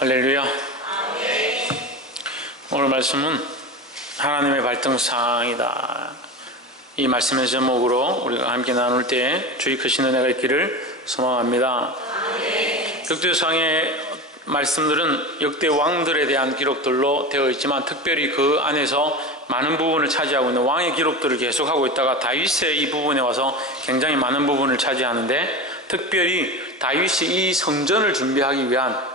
할렐루야. 오늘 말씀은 하나님의 발등상이다. 이 말씀의 제목으로 우리가 함께 나눌 때 주의 크신 은혜가 있기를 소망합니다. 역대상의 말씀들은 역대 왕들에 대한 기록들로 되어 있지만 특별히 그 안에서 많은 부분을 차지하고 있는 왕의 기록들을 계속하고 있다가 다윗의 이 부분에 와서 굉장히 많은 부분을 차지하는데, 특별히 다윗이 이 성전을 준비하기 위한,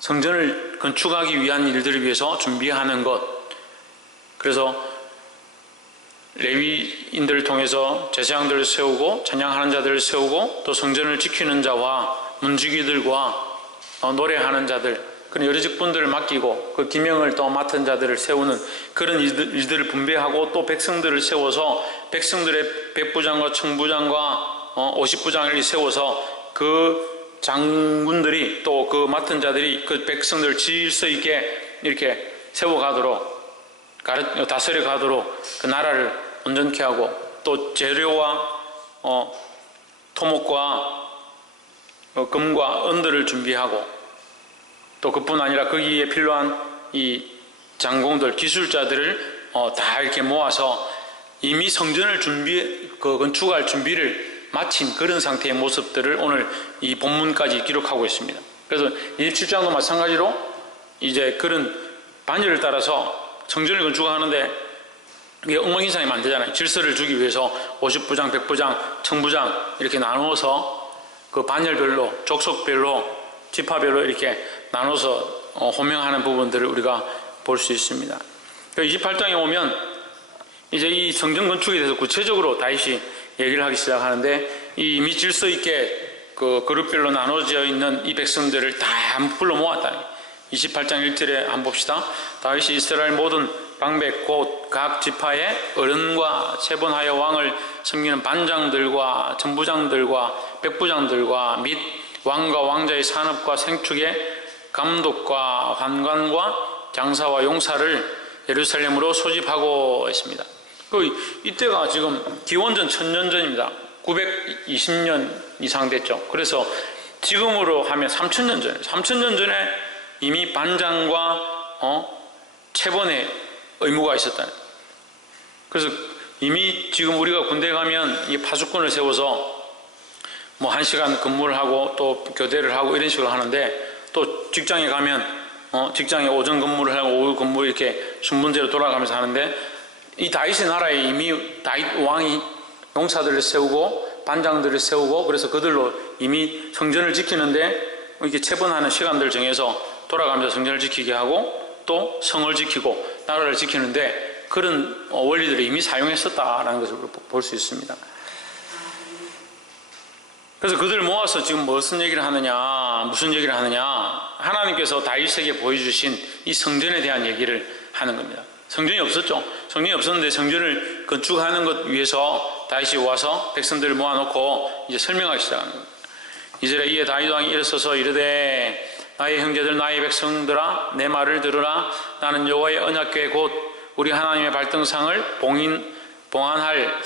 성전을 건축하기 위한 일들을 위해서 준비하는 것, 그래서 레위인들을 통해서 제사장들을 세우고 찬양하는 자들을 세우고 또 성전을 지키는 자와 문지기들과 노래하는 자들, 그런 여러 직분들을 맡기고 그 기명을 또 맡은 자들을 세우는 그런 일들을 분배하고, 또 백성들을 세워서 백성들의 백부장과 청부장과 50부장을 세워서 그 장군들이 또 그 맡은 자들이 그 백성들을 질서 있게 이렇게 세워가도록, 다스려 가도록 그 나라를 온전케 하고, 또 재료와 토목과 금과 은들을 준비하고, 또 그뿐 아니라 거기에 필요한 이 장공들, 기술자들을 다 이렇게 모아서 이미 성전을 건축할 준비를 마친 그런 상태의 모습들을 오늘 이 본문까지 기록하고 있습니다. 그래서 27장도 마찬가지로 이제 그런 반열을 따라서 성전을 건축하는데 이게 엉망진창이면 안 되잖아요. 질서를 주기 위해서 50부장, 100부장, 청부장 이렇게 나누어서 그 반열별로, 족속별로, 지파별로 이렇게 나눠서 호명하는 부분들을 우리가 볼 수 있습니다. 28장에 오면 이제 이 성전 건축에 대해서 구체적으로 다윗이 얘기를 하기 시작하는데, 이 이미 질서 있게 그 그룹별로 나눠져 있는 이 백성들을 다 불러 모았다. 28장 1절에 한번 봅시다. 다윗이 이스라엘 모든 방백 곧 각 지파의 어른과 체분하여 왕을 섬기는 반장들과 전부장들과 백부장들과 및 왕과 왕자의 산업과 생축의 감독과 환관과 장사와 용사를 예루살렘으로 소집하고 있습니다. 이때가 지금 기원전 1000년 전입니다. 920년 이상 됐죠. 그래서 지금으로 하면 3000년 전에, 3000년 전에 이미 반장과 체본의 의무가 있었다. 그래서 이미 지금 우리가 군대에 가면 이 파수꾼을 세워서 뭐 1시간 근무를 하고 또 교대를 하고 이런 식으로 하는데, 또 직장에 가면 직장에 오전 근무를 하고 오후 근무 이렇게 순문제로 돌아가면서 하는데, 이 다윗의 나라에 이미 다윗 왕이 용사들을 세우고 반장들을 세우고, 그래서 그들로 이미 성전을 지키는데 이렇게 체분하는 시간들 정해서 돌아가면서 성전을 지키게 하고 또 성을 지키고 나라를 지키는데, 그런 원리들을 이미 사용했었다라는 것을 볼 수 있습니다. 그래서 그들을 모아서 지금 무슨 얘기를 하느냐, 하나님께서 다윗에게 보여주신 이 성전에 대한 얘기를 하는 겁니다. 성전이 없었죠. 성전이 없었는데 성전을 건축하는 것 위해서 다윗이 와서 백성들을 모아놓고 이제 설명하기 시작하는 겁니다. 이스라엘 이에 다윗 왕이 일어서서 이르되, 나의 형제들, 나의 백성들아, 내 말을 들으라. 나는 여호와의 언약궤 곧 우리 하나님의 발등상을 봉안할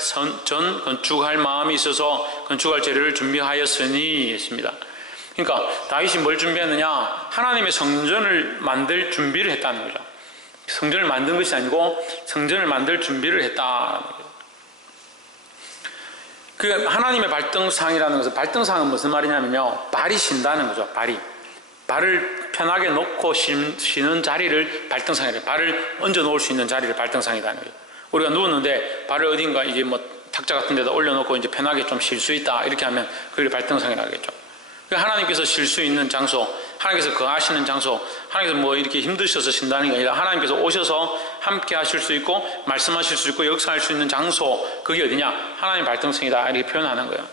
전 건축할 마음이 있어서 건축할 재료를 준비하였으니 했습니다. 그러니까 다윗이 뭘 준비했느냐, 하나님의 성전을 만들 준비를 했다는 거죠. 성전을 만든 것이 아니고 성전을 만들 준비를 했다. 그 하나님의 발등상이라는 것은, 발등상은 무슨 말이냐면요, 발이 쉰다는 거죠. 발을 편하게 놓고 쉬는 자리를 발등상이래요. 발을 얹어 놓을 수 있는 자리를 발등상이라는 거죠. 우리가 누웠는데 발을 어딘가 이제 뭐 탁자 같은 데다 올려놓고 이제 편하게 좀 쉴 수 있다, 이렇게 하면 그걸 발등상이라고 하겠죠. 하나님께서 쉴 수 있는 장소, 하나님께서 거하시는 장소, 하나님께서 뭐 이렇게 힘드셔서 쉰다는 게 아니라 하나님께서 오셔서 함께 하실 수 있고 말씀하실 수 있고 역사할 수 있는 장소, 그게 어디냐? 하나님의 발등상이다, 이렇게 표현하는 거예요.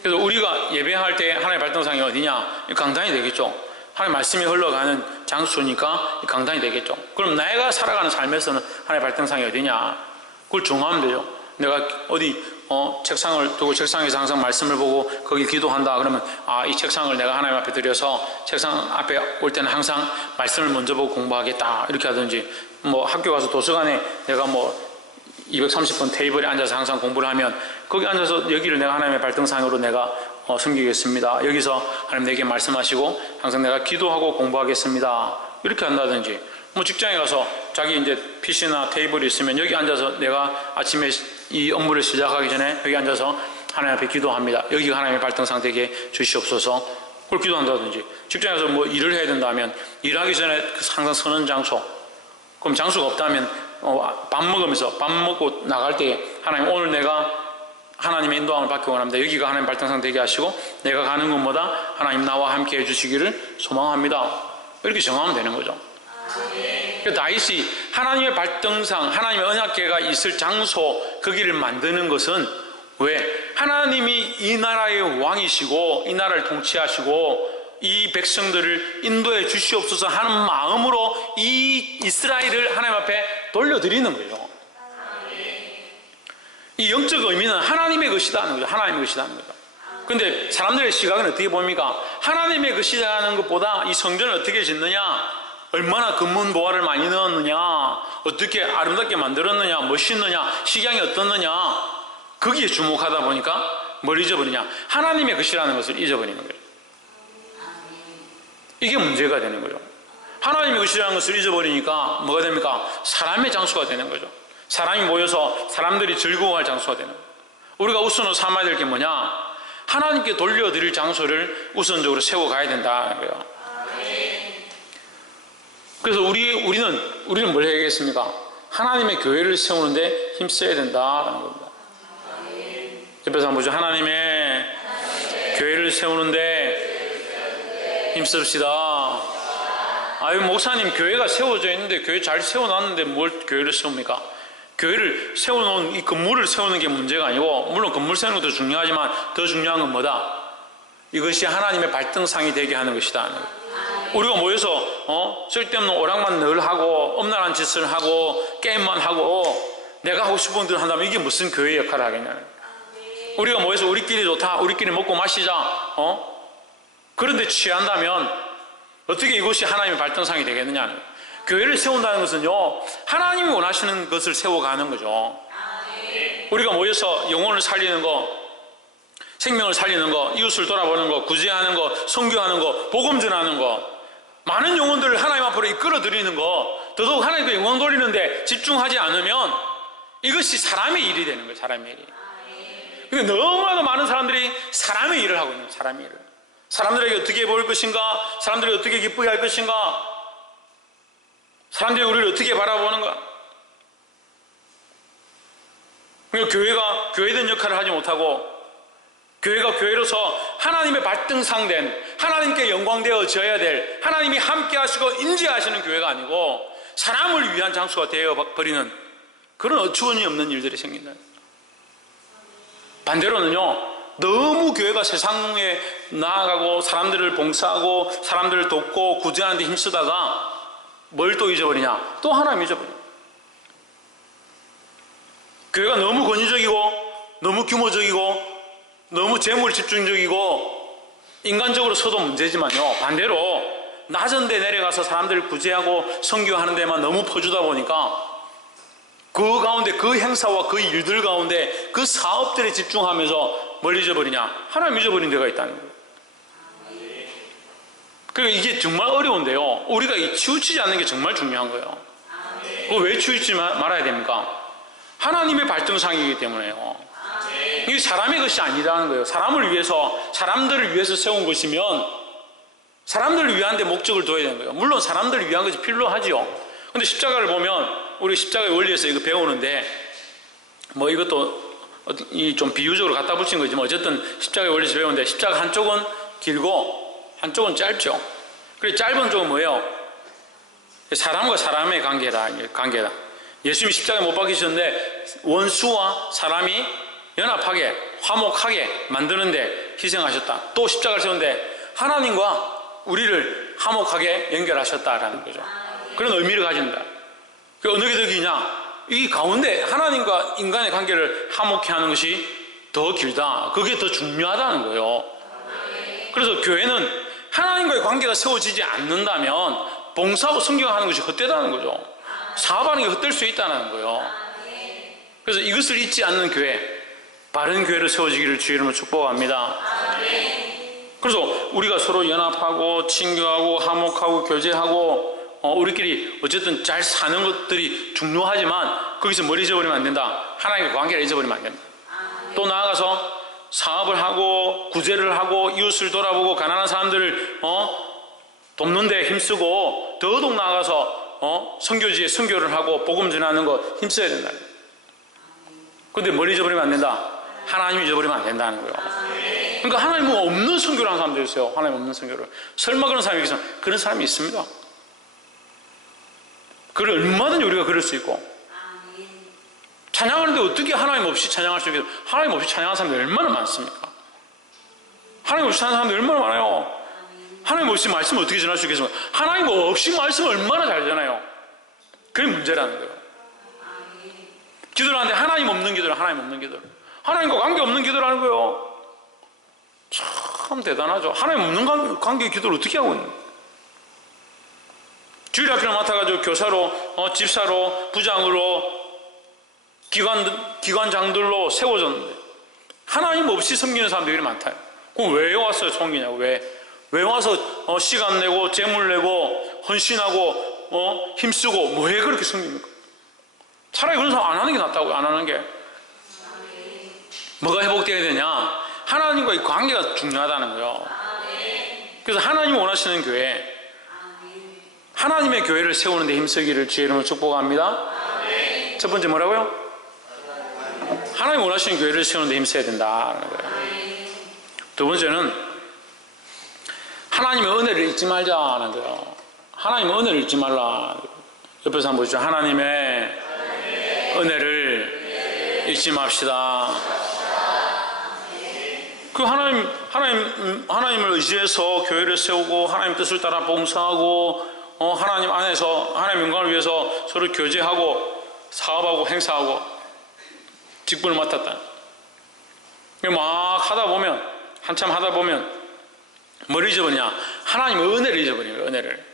그래서 우리가 예배할 때 하나님의 발등상이 어디냐? 강단이 되겠죠. 하나님의 말씀이 흘러가는 장소니까 강단이 되겠죠. 그럼 내가 살아가는 삶에서는 하나님의 발등상이 어디냐? 그걸 정하면 되죠. 내가 어디 책상을 두고 책상에서 항상 말씀을 보고 거기 기도한다 그러면, 이 책상을 내가 하나님 앞에 들여서 책상 앞에 올 때는 항상 말씀을 먼저 보고 공부하겠다, 이렇게 하든지, 뭐 학교 가서 도서관에 내가 뭐 230번 테이블에 앉아서 항상 공부를 하면 거기 앉아서 여기를 내가 하나님의 발등상으로 내가 섬기겠습니다. 여기서 하나님 내게 말씀하시고 항상 내가 기도하고 공부하겠습니다. 이렇게 한다든지, 뭐 직장에 가서 자기 이제 PC나 테이블이 있으면 여기 앉아서 내가 아침에 이 업무를 시작하기 전에 여기 앉아서 하나님 앞에 기도합니다. 여기가 하나님의 발등상 되게 주시옵소서. 그걸 기도한다든지, 직장에서 뭐 일을 해야 된다면 일하기 전에 항상 서는 장소, 그럼 장소가 없다면 밥 먹으면서 밥 먹고 나갈 때 하나님 오늘 내가 하나님의 인도함을 받기 원합니다. 여기가 하나님 발등상 되게 하시고 내가 가는 곳마다 하나님 나와 함께 해주시기를 소망합니다. 이렇게 정하면 되는 거죠. 다윗이 하나님의 발등상, 하나님의 언약궤가 있을 장소, 거기를 만드는 것은 왜? 하나님이 이 나라의 왕이시고 이 나라를 통치하시고 이 백성들을 인도해 주시옵소서 하는 마음으로 이 이스라엘을 하나님 앞에 돌려드리는 거예요. 이 영적 의미는 하나님의 것이다는 거죠. 하나님의 것이다는 거죠. 근데 사람들의 시각은 어떻게 봅니까? 하나님의 것이라는 것보다 이 성전을 어떻게 짓느냐, 얼마나 금문보화를 많이 넣었느냐, 어떻게 아름답게 만들었느냐, 멋있느냐, 식양이 어떻느냐, 거기에 주목하다 보니까 뭘 잊어버리냐? 하나님의 것이라는 것을 잊어버리는 거예요. 이게 문제가 되는 거죠. 하나님의 것이라는 것을 잊어버리니까 뭐가 됩니까? 사람의 장소가 되는 거죠. 사람이 모여서 사람들이 즐거워할 장소가 되는 거예요. 우리가 우선으로 삼아야 될 게 뭐냐? 하나님께 돌려드릴 장소를 우선적으로 세워가야 된다는 거예요. 그래서 우리는 뭘 해야겠습니까? 하나님의 교회를 세우는데 힘써야 된다라는 겁니다. 옆에서 한번 보죠. 하나님의 교회를 세우는데 힘씁시다. 아유, 목사님 교회가 세워져 있는데, 교회 잘 세워놨는데 뭘 교회를 세웁니까? 교회를 세워놓은 이 건물을 세우는 게 문제가 아니고, 물론 건물 세우는 것도 중요하지만 더 중요한 건 뭐다? 이것이 하나님의 발등상이 되게 하는 것이다. 우리가 모여서 쓸데없는 오락만 늘 하고 엄란한 짓을 하고 게임만 하고 내가 하고 싶은 대로 한다면 이게 무슨 교회 역할을 하겠냐. 우리가 모여서 우리끼리 좋다, 우리끼리 먹고 마시자, 그런데 취한다면 어떻게 이것이 하나님의 발등상이 되겠느냐. 교회를 세운다는 것은요, 하나님이 원하시는 것을 세워가는 거죠. 우리가 모여서 영혼을 살리는 거, 생명을 살리는 거, 이웃을 돌아보는 거, 구제하는 거, 선교하는 거, 복음 전하는 거, 많은 영혼들을 하나님 앞으로 이끌어 드리는 거, 더더욱 하나님께 영광 돌리는데 집중하지 않으면 이것이 사람의 일이 되는 거예요. 사람의 일이. 근데 너무나도 많은 사람들이 사람의 일을 하고 있는 거예요. 사람의 일을. 사람들에게 어떻게 보일 것인가, 사람들이 어떻게 기쁘게 할 것인가, 사람들이 우리를 어떻게 바라보는가. 그러니까 교회가 교회된 역할을 하지 못하고, 교회가 교회로서 하나님의 발등상된, 하나님께 영광되어져야 될, 하나님이 함께 하시고 인지하시는 교회가 아니고 사람을 위한 장소가 되어버리는 그런 어처구니 없는 일들이 생긴다. 반대로는요, 너무 교회가 세상에 나아가고 사람들을 봉사하고 사람들을 돕고 구제하는 데 힘쓰다가 뭘 또 잊어버리냐? 또 하나님 잊어버려. 교회가 너무 권위적이고 너무 규모적이고 너무 재물 집중적이고 인간적으로 서도 문제지만요, 반대로 낮은 데 내려가서 사람들을 구제하고 선교하는 데만 너무 퍼주다 보니까 그 가운데, 그 행사와 그 일들 가운데 그 사업들에 집중하면서 뭘 잊어버리냐? 하나님 잊어버린 데가 있다는 거예요. 그리고 이게 정말 어려운데요, 우리가 치우치지 않는 게 정말 중요한 거예요. 왜 치우치지 말아야 됩니까? 하나님의 발등상이기 때문에요. 이게 사람의 것이 아니라는 거예요. 사람을 위해서, 사람들을 위해서 세운 것이면 사람들을 위한 데 목적을 둬야 되는 거예요. 물론 사람들을 위한 것이 필요하지요. 근데 십자가를 보면 우리 십자가의 원리에서 이거 배우는데, 뭐 이것도 좀 비유적으로 갖다 붙인 거지만 어쨌든 십자가의 원리에서 배우는데, 십자가 한쪽은 길고 한쪽은 짧죠. 그리고 짧은 쪽은 뭐예요? 사람과 사람의 관계다. 예수님이 십자가에 못 박히셨는데 원수와 사람이 연합하게, 화목하게 만드는데 희생하셨다. 또 십자가를 세우는데 하나님과 우리를 화목하게 연결하셨다라는 거죠. 그런 의미를 가진다. 그 어느 게 더 기냐? 이 가운데 하나님과 인간의 관계를 화목케 하는 것이 더 길다. 그게 더 중요하다는 거예요. 그래서 교회는 하나님과의 관계가 세워지지 않는다면 봉사하고 성경하는 것이 헛되다는 거죠. 사업하는 게 헛될 수 있다는 거예요. 그래서 이것을 잊지 않는 교회, 바른 교회로 세워지기를 주의 이름으로 축복합니다. 그래서 우리가 서로 연합하고 친교하고 화목하고 교제하고 우리끼리 어쨌든 잘 사는 것들이 중요하지만 거기서 뭘 잊어버리면 안 된다. 하나님과 관계를 잊어버리면 안 된다. 또 나아가서 사업을 하고 구제를 하고 이웃을 돌아보고 가난한 사람들을 돕는 데 힘쓰고 더더욱 나아가서 선교지에 선교를 하고 복음 전하는 거 힘써야 된다. 근데 뭘 잊어버리면 안 된다. 하나님 잊어버리면 안 된다는 거예요. 그러니까 하나님 없는 선교를 하는 사람도 있어요. 하나님 없는 선교를. 설마 그런 사람이 있겠어요? 그런 사람이 있습니다. 그걸 얼마든지 우리가 그럴 수 있고. 찬양하는데 어떻게 하나님 없이 찬양할 수 있겠어요? 하나님 없이 찬양하는 사람들이 얼마나 많습니까? 하나님 없이 찬양하는 사람들이 얼마나 많아요. 하나님 없이 말씀을 어떻게 전할 수 있겠습니까? 하나님 없이 말씀을 얼마나 잘 전해요. 그게 문제라는 거예요. 기도를 하는데 하나님 없는 기도를 하나님 없는 기도를 하나님과 관계 없는 기도를 하는 거예요. 참 대단하죠. 하나님 없는 관계 기도를 어떻게 하고 있는 거예요? 주일학교를 맡아가지고 교사로 집사로 부장으로 기관장들로 세워졌는데 하나님 없이 섬기는 사람들이 많다요. 그럼 왜 와서 섬기냐고. 왜 와서 시간 내고 재물 내고 헌신하고 힘쓰고 왜 그렇게 섬깁니까? 차라리 그런 사람 안 하는 게 낫다고요. 안 하는 게. 뭐가 회복되어야 되냐? 하나님과의 관계가 중요하다는 거예요. 그래서 하나님이 원하시는 교회, 하나님의 교회를 세우는 데 힘쓰기를 주의 이름으로 축복합니다. 첫 번째 뭐라고요? 하나님이 원하시는 교회를 세우는 데 힘써야 된다는 거예요. 두 번째는 하나님의 은혜를 잊지 말자는 거예요. 하나님의 은혜를 잊지 말라. 옆에서 한번 보시죠. 하나님의 은혜를 잊지 맙시다. 그 하나님을 의지해서 교회를 세우고 하나님 뜻을 따라 봉사하고 하나님 안에서 하나님 영광을 위해서 서로 교제하고 사업하고 행사하고 직분을 맡았다. 막 하다 보면 한참 하다 보면 뭘 잊어버리냐? 하나님의 은혜를 잊어버려요. 은혜를.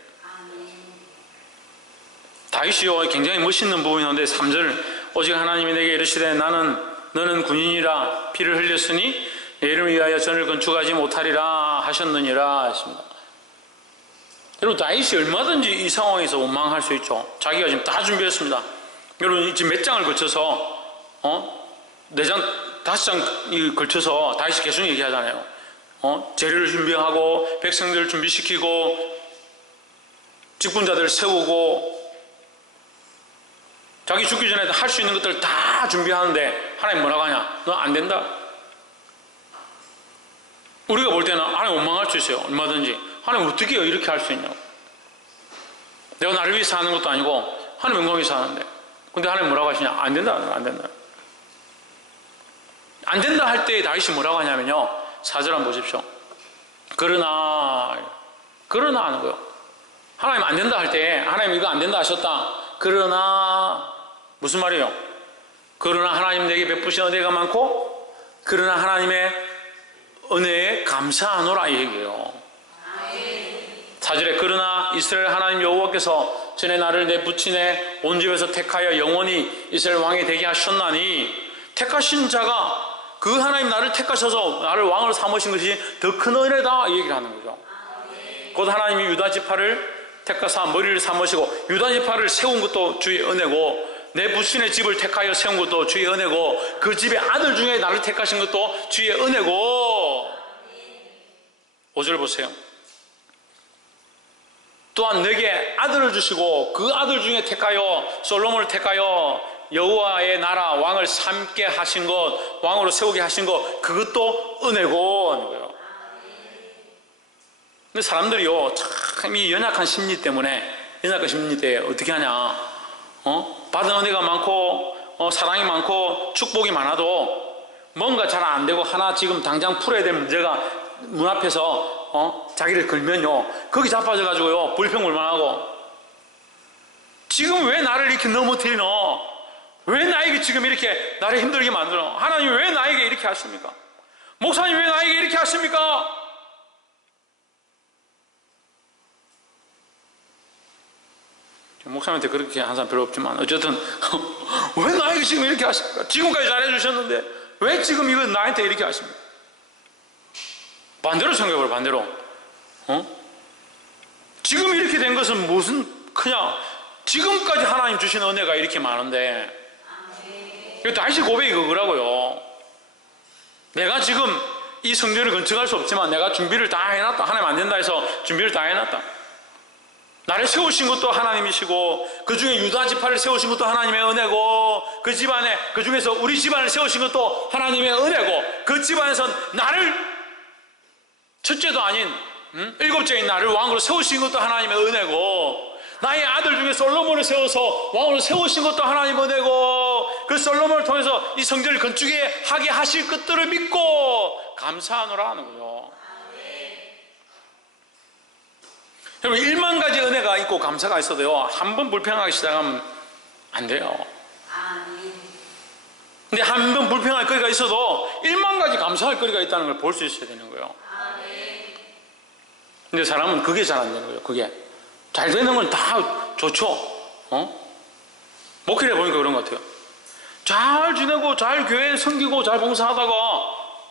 다윗이요 굉장히 멋있는 부분인데 3절 오직 하나님이 내게 이르시되 너는 군인이라 피를 흘렸으니 내 이름을 위하여 전을 건축하지 못하리라 하셨느니라 했습니다. 여러분 다윗이 얼마든지 이 상황에서 원망할 수 있죠. 자기가 지금 다 준비했습니다. 여러분 지금 몇 장을 거쳐서 4장 5장 걸쳐서 다윗이 계속 얘기하잖아요. 재료를 준비하고 백성들을 준비시키고 직분자들을 세우고 자기 죽기 전에 할 수 있는 것들을 다 준비하는데 하나님 뭐라고 하냐? 너 안 된다. 우리가 볼 때는 하나님 원망할 수 있어요. 얼마든지. 하나님 어떻게 이렇게 할 수 있냐고. 내가 나를 위해서 하는 것도 아니고 하나님 영광 위해서 하는데. 근데 하나님 뭐라고 하시냐? 안 된다. 안 된다. 안 된다 할 때 다윗이 뭐라고 하냐면요. 4절 한번 보십시오. 그러나 하는 거예요. 하나님 안 된다 할 때 하나님 이거 안 된다 하셨다. 그러나 무슨 말이에요? 그러나 하나님 내게 베푸신 은혜가 많고 그러나 하나님의 은혜에 감사하노라 이 얘기예요. 4절에 그러나 이스라엘 하나님 여호와께서 전에 나를 내 부친의 온 집에서 택하여 영원히 이스라엘 왕이 되게 하셨나니 택하신 자가 그 하나님 나를 택하셔서 나를 왕으로 삼으신 것이 더 큰 은혜다 이 얘기를 하는 거죠. 곧 하나님이 유다 지파를 택하사 머리를 삼으시고 유다 지파를 세운 것도 주의 은혜고 내 부친의 집을 택하여 세운 것도 주의 은혜고 그 집의 아들 중에 나를 택하신 것도 주의 은혜고 5절 보세요. 또한 내게 아들을 주시고 그 아들 중에 택하여 솔로몬을 택하여 여호와의 나라 왕을 삼게 하신 것 왕으로 세우게 하신 것 그것도 은혜고 하는 거예요. 근데 사람들이요 참 이 연약한 심리 때문에 어떻게 하냐 받은 은혜가 많고 사랑이 많고 축복이 많아도 뭔가 잘 안 되고 하나 지금 당장 풀어야 될 문제가 문 앞에서 자기를 걸면요 거기 자빠져 가지고요 불평불만하고 지금 왜 나를 이렇게 넘어뜨리노? 왜 나에게 지금 이렇게 나를 힘들게 만드노? 하나님 왜 나에게 이렇게 하십니까? 목사님 왜 나에게 이렇게 하십니까? 목사님한테 그렇게 한 사람 별로 없지만 어쨌든 왜 나에게 지금 이렇게 하십니까? 지금까지 잘해주셨는데 왜 지금 이거 나한테 이렇게 하십니까? 반대로 생각해봐요. 반대로. 지금 이렇게 된 것은 무슨 그냥 지금까지 하나님 주신 은혜가 이렇게 많은데, 다윗의 고백이 그거라고요. 내가 지금 이 성전을 건축할 수 없지만 내가 준비를 다 해놨다. 하나님 안 된다 해서 준비를 다 해놨다. 나를 세우신 것도 하나님이시고, 그 중에 유다 지파를 세우신 것도 하나님의 은혜고, 그 집안에, 그 중에서 우리 집안을 세우신 것도 하나님의 은혜고, 그 집안에서 나를 첫째도 아닌 일곱째인 나를 왕으로 세우신 것도 하나님의 은혜고, 나의 아들 중에 솔로몬을 세워서 왕으로 세우신 것도 하나님의 은혜고, 그 솔로몬을 통해서 이 성전을 건축하게 하실 것들을 믿고 감사하노라 하는 거죠. 여러분, 1만 가지 은혜가 있고 감사가 있어도요, 한 번 불평하기 시작하면 안 돼요. 근데 한 번 불평할 거리가 있어도 1만 가지 감사할 거리가 있다는 걸 볼 수 있어야 되는 거예요. 근데 사람은 그게 잘 안 되는 거예요. 그게 잘 되는 건 다 좋죠. 목회를 해보니까 그런 것 같아요. 잘 지내고 잘 교회 섬기고 잘 봉사하다가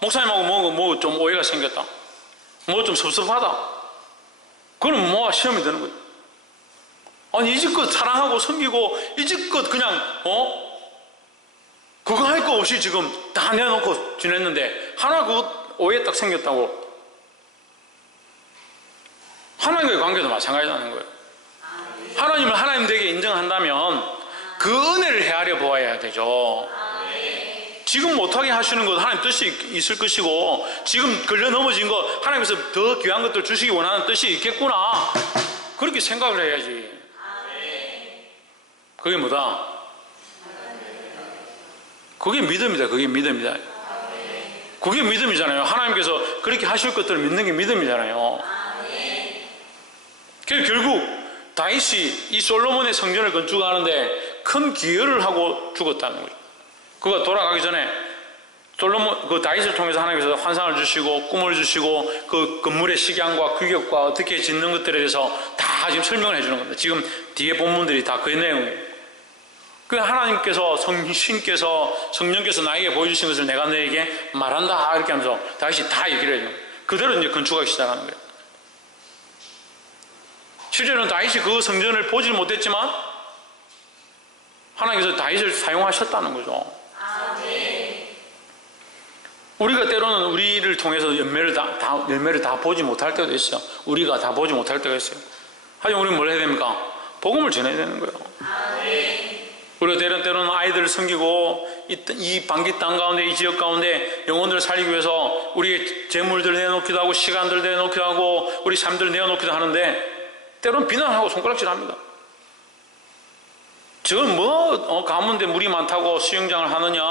목사님하고 뭐 좀 오해가 생겼다, 뭐 좀 섭섭하다, 그럼 뭐 시험이 되는 거예요. 아니, 이제껏 사랑하고 섬기고 이제껏 그냥 그거 할 거 없이 지금 다 내놓고 지냈는데 하나 그거 오해 딱 생겼다고. 하나님과의 관계도 마찬가지라는 거예요. 하나님을 하나님 되게 인정한다면 그 은혜를 헤아려 보아야 되죠. 지금 못하게 하시는 것 하나님 뜻이 있을 것이고, 지금 걸려 넘어진 거 하나님께서 더 귀한 것들 주시기 원하는 뜻이 있겠구나, 그렇게 생각을 해야지. 그게 뭐다? 그게 믿음이다. 그게 믿음이다. 그게 믿음이잖아요. 하나님께서 그렇게 하실 것들을 믿는 게 믿음이잖아요. 그래서 결국 다윗이 이 솔로몬의 성전을 건축하는데 큰 기여를 하고 죽었다는 거죠. 그가 돌아가기 전에 그 다윗을 통해서 하나님께서 환상을 주시고 꿈을 주시고 그 건물의 식양과 규격과 어떻게 짓는 것들에 대해서 다 지금 설명을 해주는 겁니다. 지금 뒤에 본문들이 다 그 내용이에요. 그 하나님께서, 신께서, 성령께서 나에게 보여주신 것을 내가 너에게 말한다, 이렇게 하면서 다윗이 다 얘기를 해요. 그대로 이제 건축하기 시작하는 거예요. 실제로는 다윗이 그 성전을 보지를 못했지만 하나님께서 다윗을 사용하셨다는 거죠. 우리가 때로는 우리를 통해서 열매를 다 보지 못할 때도 있어요. 우리가 다 보지 못할 때가 있어요. 하지만 우리는 뭘 해야 됩니까? 복음을 전해야 되는 거예요. 우리가 때로는 아이들을 섬기고 이 반기 땅 가운데, 이 지역 가운데 영혼들을 살리기 위해서 우리의 재물들을 내놓기도 하고 시간들을 내놓기도 하고 우리 삶들을 내어놓기도 하는데, 때로는 비난하고 손가락질합니다. 저건 가문데 물이 많다고 수영장을 하느냐,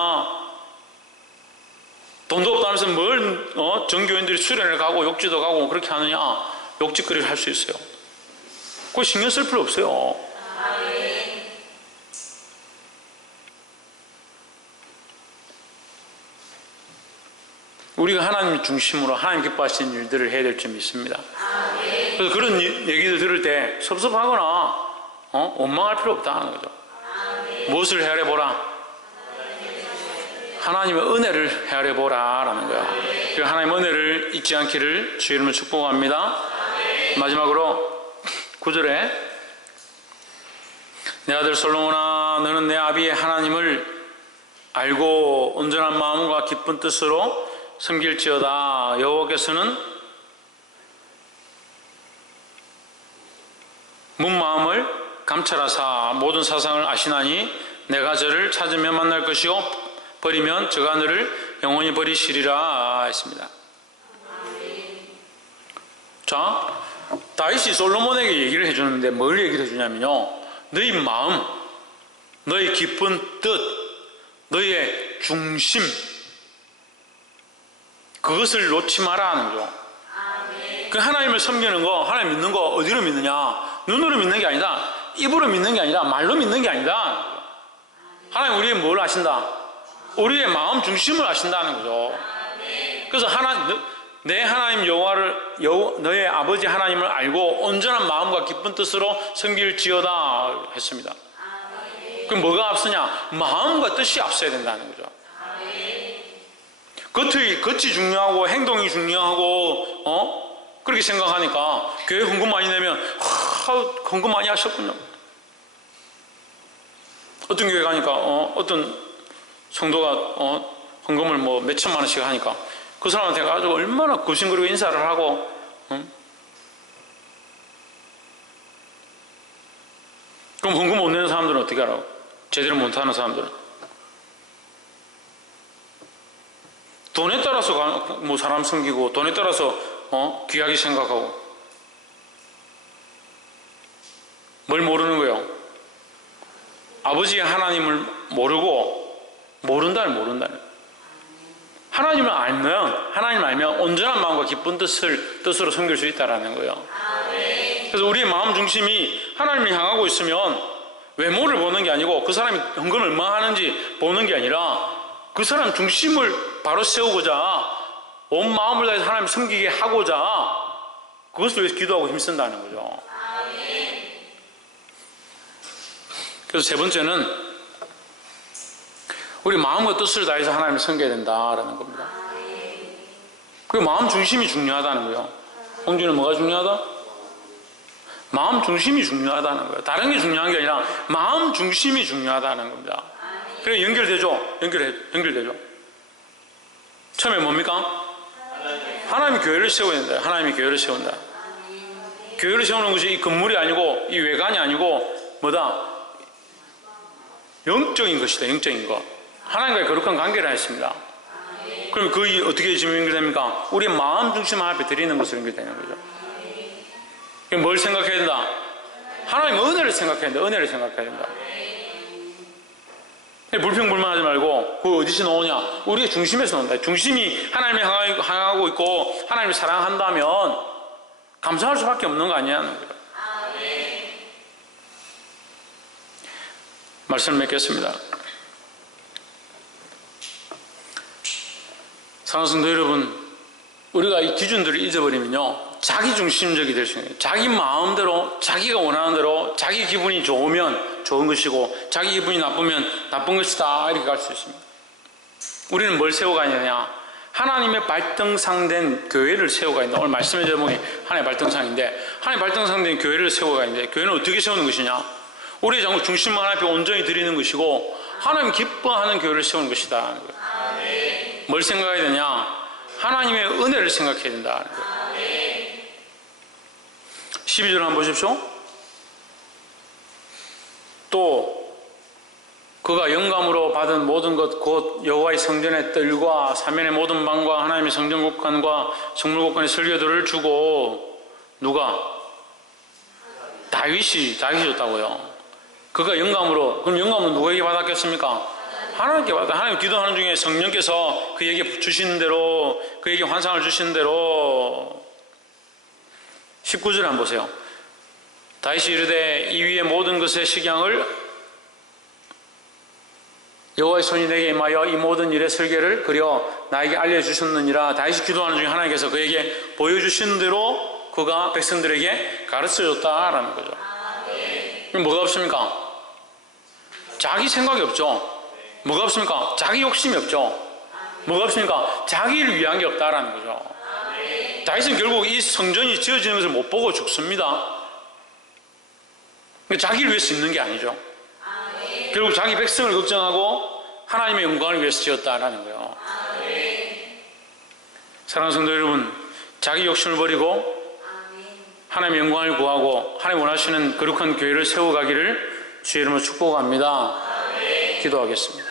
돈도 없다면서 뭘 전교인들이 수련을 가고 욕지도 가고 그렇게 하느냐, 욕짓거리를 할 수 있어요. 그거 신경 쓸 필요 없어요. 우리가 하나님 중심으로 하나님 기뻐하시는 일들을 해야 될 점이 있습니다. 그래서 그런 얘기를 들을 때 섭섭하거나 원망할 필요 없다는 거죠. 무엇을 헤아려 보라? 하나님의 은혜를 헤아려 보라라는 거예요. 그 하나님의 은혜를 잊지 않기를 주의 이름으로 축복합니다. 마지막으로 9절에 내 아들 솔로몬아, 너는 내 아비의 하나님을 알고 온전한 마음과 기쁜 뜻으로 섬길지어다. 여호와께서는 문 마음을 감찰하사 모든 사상을 아시나니 내가 저를 찾으면 만날 것이요 버리면 저가 너를 영원히 버리시리라 했습니다. 자, 다윗이 솔로몬에게 얘기를 해주는데 뭘 얘기를 해주냐면요, 너희 마음, 너희 깊은 뜻, 너희의 중심, 그것을 놓지 마라 하는 거죠. 그 하나님을 섬기는 거, 하나님 믿는 거 어디로 믿느냐? 눈으로 믿는 게 아니다, 입으로 믿는 게 아니다, 말로 믿는 게 아니다. 하나님 우리의 뭘 아신다? 우리의 마음 중심을 아신다는 거죠. 그래서 내 하나님 너의 아버지 하나님을 알고 온전한 마음과 기쁜 뜻으로 섬길지어다 했습니다. 그럼 뭐가 앞서냐? 마음과 뜻이 앞서야 된다는 거죠. 겉이 중요하고 행동이 중요하고 그렇게 생각하니까 교회 헌금 많이 내면 헌금 많이 하셨군요. 어떤 교회 가니까 어떤 성도가 헌금을 뭐 몇천만 원씩 하니까 그 사람한테 가지고 얼마나 굽신거리고 인사를 하고 그럼 헌금 못 내는 사람들은 어떻게 하라고? 제대로 못하는 사람들은 돈에 따라서 뭐 사람 섬기고 돈에 따라서 귀하게 생각하고 뭘 모르는 거예요? 아버지의 하나님을 모른다는 하나님을 알면 온전한 마음과 기쁜 뜻으로 섬길 수 있다는 거예요. 그래서 우리의 마음 중심이 하나님을 향하고 있으면 외모를 보는 게 아니고 그 사람이 헌금을 얼마 하는지 보는 게 아니라 그 사람 중심을 바로 세우고자 온 마음을 다해서 하나님을 섬기게 하고자 그것을 위해서 기도하고 힘쓴다는 거죠. 그래서 세 번째는 우리 마음과 뜻을 다해서 하나님을 섬겨야 된다라는 겁니다. 그리고 마음 중심이 중요하다는 거예요. 홍주는 뭐가 중요하다? 마음 중심이 중요하다는 거예요. 다른 게 중요한 게 아니라 마음 중심이 중요하다는 겁니다. 그래 연결되죠? 연결되죠? 처음에 뭡니까? 하나님이 교회를 세워야 된다. 하나님이 교회를 세운다. 교회를 세우는 것이 이 건물이 아니고 이 외관이 아니고 뭐다? 영적인 것이다. 영적인 것. 하나님과의 거룩한 관계를 했습니다. 그럼 그게 어떻게 지금 연결됩니까? 우리의 마음 중심 앞에 드리는 것으로 연결되는 거죠. 그럼 뭘 생각해야 된다? 하나님의 은혜를 생각해야 된다. 은혜를 생각해야 된다. 불평불만하지 말고 그거 어디서 나오냐? 우리의 중심에서 나온다. 중심이 하나님을 향하고 있고 하나님을 사랑한다면 감사할 수밖에 없는 거 아니냐는 거예요. 말씀을 맺겠습니다. 사랑하는 성도 여러분, 우리가 이 기준들을 잊어버리면요 자기 중심적이 될 수 있는 거예요. 자기 마음대로 자기가 원하는 대로 자기 기분이 좋으면 좋은 것이고 자기 기분이 나쁘면 나쁜 것이다 이렇게 갈 수 있습니다. 우리는 뭘 세워가야 되냐? 하나님의 발등상된 교회를 세워가야 된다. 오늘 말씀의 제목이 하나님의 발등상인데 하나님의 발등상된 교회를 세워가야 되는데 교회는 어떻게 세우는 것이냐? 우리의 장구 중심을 하나님 앞에 온전히 드리는 것이고 하나님 기뻐하는 교회를 세우는 것이다. 뭘 생각해야 되냐? 하나님의 은혜를 생각해야 된다. 12절 한번 보십시오. 또 그가 영감으로 받은 모든 것 곧 여호와의 성전의 뜰과 사면의 모든 방과 하나님의 성전곡관과 성물곡관의 설교들을 주고 누가? 다윗이 줬다고요. 그가 영감으로, 그럼 영감은 누구에게 받았겠습니까? 하나님께 받았다. 하나님 기도하는 중에 성령께서 그에게 주시는 대로, 그에게 환상을 주시는 대로. 19절 한번 보세요. 다윗이 이르되 이 위의 모든 것의 식양을 여호와의 손이 내게 임하여 이 모든 일의 설계를 그려 나에게 알려주셨느니라. 다윗이 기도하는 중에 하나님께서 그에게 보여주시는 대로 그가 백성들에게 가르쳐줬다라는 거죠. 그럼 뭐가 없습니까? 자기 생각이 없죠. 뭐가 없습니까? 자기 욕심이 없죠. 뭐가 없습니까? 자기를 위한 게 없다라는 거죠. 다윗은 결국 이 성전이 지어지는 것을 못 보고 죽습니다. 자기를 위해서 짓는 게 아니죠. 결국 자기 백성을 걱정하고 하나님의 영광을 위해서 지었다라는 거예요. 사랑하는 성도 여러분, 자기 욕심을 버리고 하나님의 영광을 구하고 하나님 원하시는 거룩한 교회를 세워가기를 주의 이름으로 축복합니다. 기도하겠습니다.